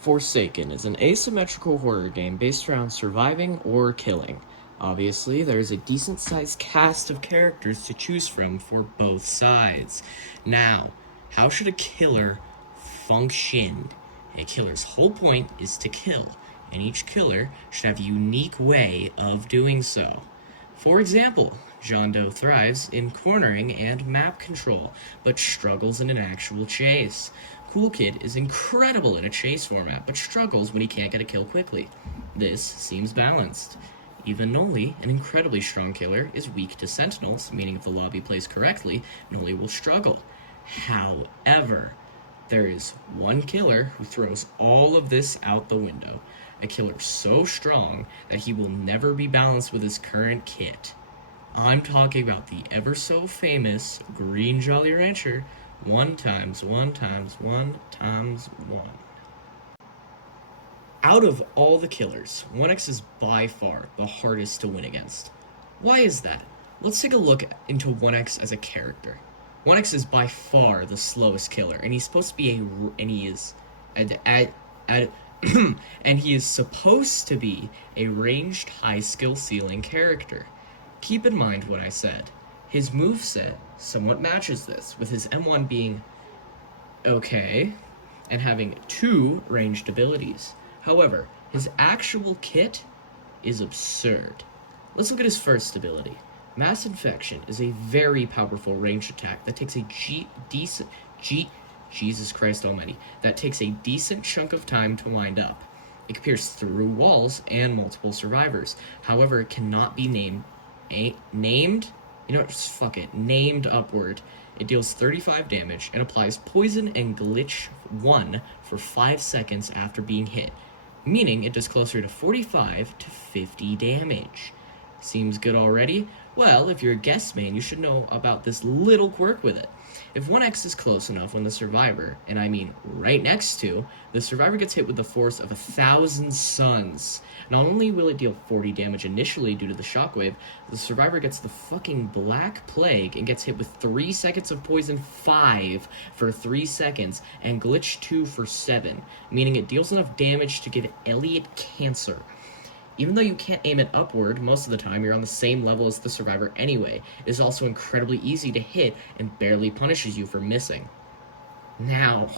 Forsaken is an asymmetrical horror game based around surviving or killing. Obviously, there is a decent-sized cast of characters to choose from for both sides. Now, how should a killer function? A killer's whole point is to kill, and each killer should have a unique way of doing so. For example, John Doe thrives in cornering and map control, but struggles in an actual chase. Cool Kid is incredible in a chase format, but struggles when he can't get a kill quickly. This seems balanced. Even Noli, an incredibly strong killer, is weak to sentinels, meaning if the lobby plays correctly, Noli will struggle. However, there is one killer who throws all of this out the window. A killer so strong that he will never be balanced with his current kit. I'm talking about the ever so famous Green Jolly Rancher, 1x1x1x1. Out of all the killers, 1x is by far the hardest to win against. Why is that? Let's take a look into 1x as a character. 1x is by far the slowest killer, and he's supposed to be and he is supposed to be a ranged high skill ceiling character. Keep in mind what I said. His moveset somewhat matches this, with his M1 being okay and having 2 ranged abilities. However, his actual kit is absurd. Let's look at his first ability. Mass Infection is a very powerful ranged attack that takes a Jesus Christ almighty, that takes a decent chunk of time to wind up. It can pierce through walls and multiple survivors. However, it cannot be named upward. It deals 35 damage and applies poison and glitch 1 for 5 seconds after being hit, meaning it does closer to 45 to 50 damage. Seems good already? Well, if you're a guest main, you should know about this little quirk with it. If 1x is close enough when the survivor, and I mean right next to, the survivor gets hit with the force of 1,000 suns. Not only will it deal 40 damage initially due to the shockwave, the survivor gets the fucking Black Plague and gets hit with 3 seconds of poison 5 for 3 seconds and glitch 2 for 7, meaning it deals enough damage to give Elliot cancer. Even though you can't aim it upward, most of the time you're on the same level as the survivor anyway. It is also incredibly easy to hit and barely punishes you for missing. Now,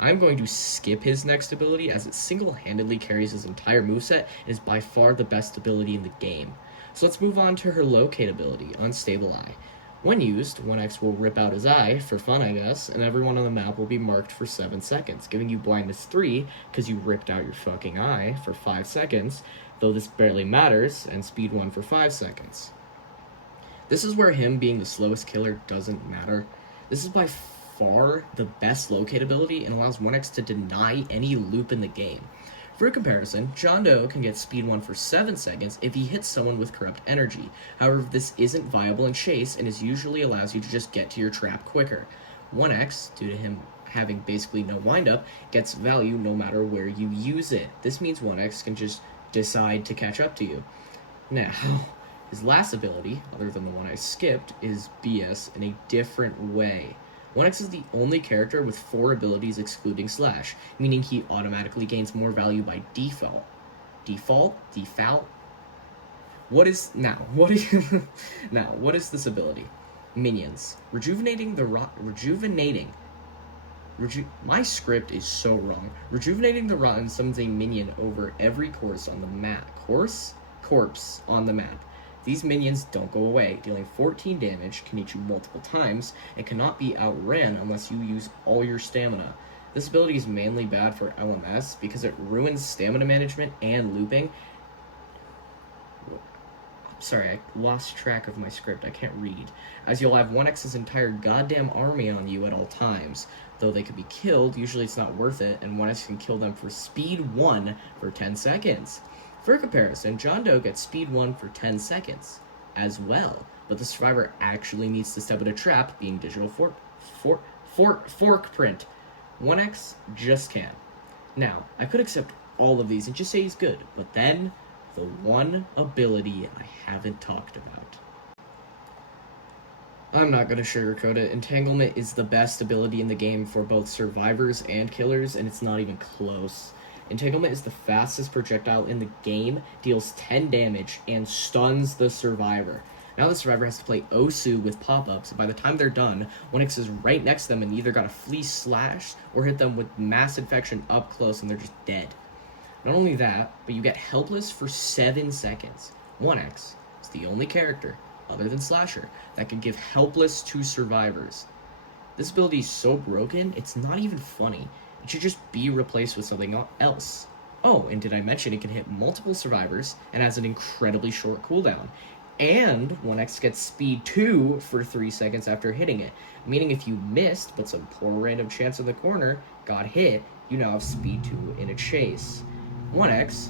I'm going to skip his next ability as it single-handedly carries his entire moveset and is by far the best ability in the game. So let's move on to her Locate ability, Unstable Eye. When used, 1x will rip out his eye, for fun I guess, and everyone on the map will be marked for 7 seconds, giving you blindness 3 because you ripped out your fucking eye for 5 seconds, though this barely matters, and speed 1 for 5 seconds. This is where him being the slowest killer doesn't matter. This is by far the best Locate ability and allows 1x to deny any loop in the game. For comparison, John Doe can get speed 1 for 7 seconds if he hits someone with corrupt energy. However, this isn't viable in chase and usually allows you to just get to your trap quicker. 1x, due to him having basically no windup, gets value no matter where you use it. This means 1x can just decide to catch up to you. Now, his last ability, other than the one I skipped, is BS in a different way. 1x is the only character with 4 abilities excluding Slash, meaning he automatically gains more value by default. Default? What is this ability? Minions. My script is so wrong. Rejuvenating the Rotten summons a minion over every corpse on the map. These minions don't go away, dealing 14 damage, can hit you multiple times, and cannot be outran unless you use all your stamina. This ability is mainly bad for LMS because it ruins stamina management and looping. Sorry, I lost track of my script, I can't read. As you'll have 1x's entire goddamn army on you at all times. Though they could be killed, usually it's not worth it, and 1x can kill them for speed 1 for 10 seconds. For comparison, John Doe gets speed 1 for 10 seconds as well, but the survivor actually needs to step in a trap, being digital fork print. 1x just can't. Now, I could accept all of these and just say he's good, but then the one ability I haven't talked about. I'm not gonna sugarcoat it. Entanglement is the best ability in the game for both survivors and killers, and it's not even close. Entanglement is the fastest projectile in the game, deals 10 damage, and stuns the survivor. Now the survivor has to play Osu with pop-ups, and by the time they're done, 1x is right next to them and either gotta flee slash or hit them with mass infection up close and they're just dead. Not only that, but you get helpless for 7 seconds. 1x is the only character, other than Slasher, that can give helpless to survivors. This ability is so broken, it's not even funny. It should just be replaced with something else. Oh, and did I mention it can hit multiple survivors and has an incredibly short cooldown. And 1x gets speed 2 for 3 seconds after hitting it, meaning if you missed, but some poor random chance in the corner got hit, you now have speed 2 in a chase. 1x,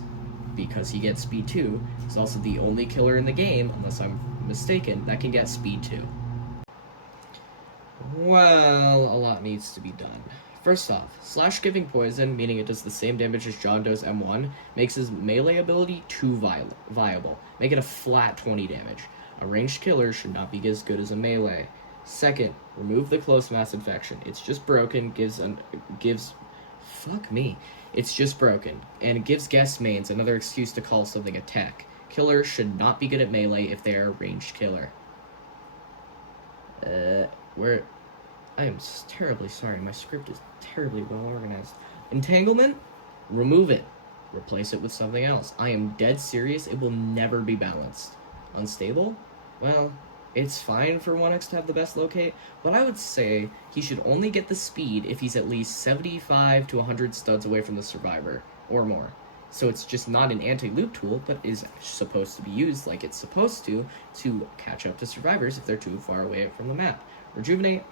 because he gets speed 2, is also the only killer in the game, unless I'm mistaken, that can get speed 2. Well, a lot needs to be done. First off, Slash giving poison, meaning it does the same damage as John Doe's M1, makes his melee ability too viable. Make it a flat 20 damage. A ranged killer should not be as good as a melee. Second, remove the close mass infection. It's just broken, It's just broken, and it gives guest mains another excuse to call something a tech. Killer should not be good at melee if they are a ranged killer. I am terribly sorry. My script is terribly well organized. Entanglement? Remove it. Replace it with something else. I am dead serious. It will never be balanced. Unstable? Well, it's fine for 1x to have the best locate, but I would say he should only get the speed if he's at least 75 to 100 studs away from the survivor, or more. So it's just not an anti-loop tool, but is supposed to be used like it's supposed to catch up to survivors if they're too far away from the map. Rejuvenate?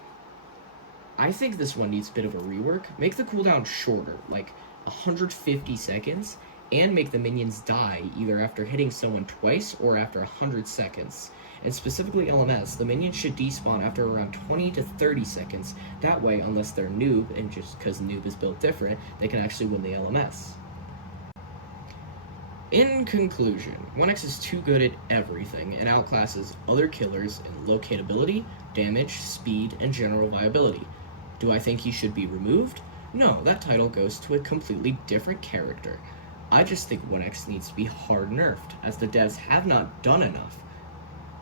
I think this one needs a bit of a rework. Make the cooldown shorter, like 150 seconds, and make the minions die either after hitting someone twice or after 100 seconds. And specifically LMS, the minions should despawn after around 20 to 30 seconds. That way, unless they're noob, and just because noob is built different, they can actually win the LMS. In conclusion, 1x is too good at everything and outclasses other killers in locatability, damage, speed, and general viability. Do I think he should be removed? No, that title goes to a completely different character. I just think 1x needs to be hard nerfed, as the devs have not done enough.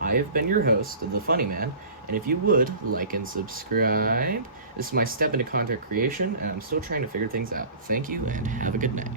I have been your host, The Funny Man, and if you would, like and subscribe. This is my step into content creation, and I'm still trying to figure things out. Thank you, and have a good night.